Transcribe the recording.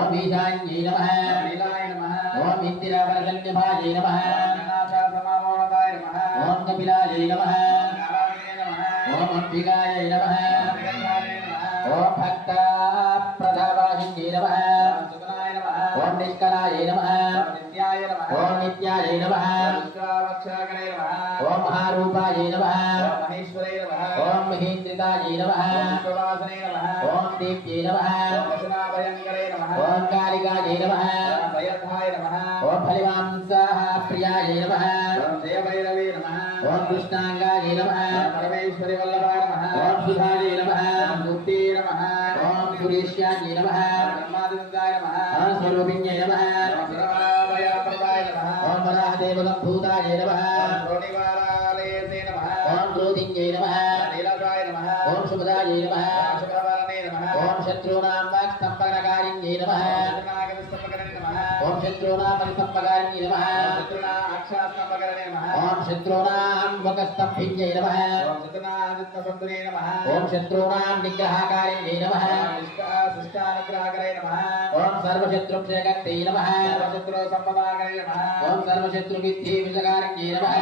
ओम ईशान्ये नमः ओम इंदिरावरकन्यभाये नमः ओम कपिलाय नमः ओम अंबिकाय नमः ओम भक्तप्रदावाहिन्ये नमः ओम निष्कलाय नमः ओम नित्याय नमः ओम महारूपाय नमः ओम महेन्द्रिताय नमः ओम दीप्ये नमः ओम कालिकाय नमः ओम फलिवांसः प्रियाय नमः ओम कृष्णांगाय नमः ओम सुधाय नमः मुक्ते नमः ओम सुरेश्याय नमः ओम स्वरूपिण्ये नमः ओम वराहदेवगम्भूताय नमः ओम क्रोधिन्ये नमः ओम शुभदाय नमः ओम शत्रूणां वाक्स्तम्भनकारिण्ये नमः ओम शत्रूणां परिसम्पकारिण्ये नमः ओम शत्रूणां वकस्तम्भिन्ये नमः ओम शत्रूणां निग्रहकारिण्ये नमः ओम सर्वशत्रुक्षयकर्ते नमः ओम सर्वशत्रुविद्धि विजयकारिण्ये नमः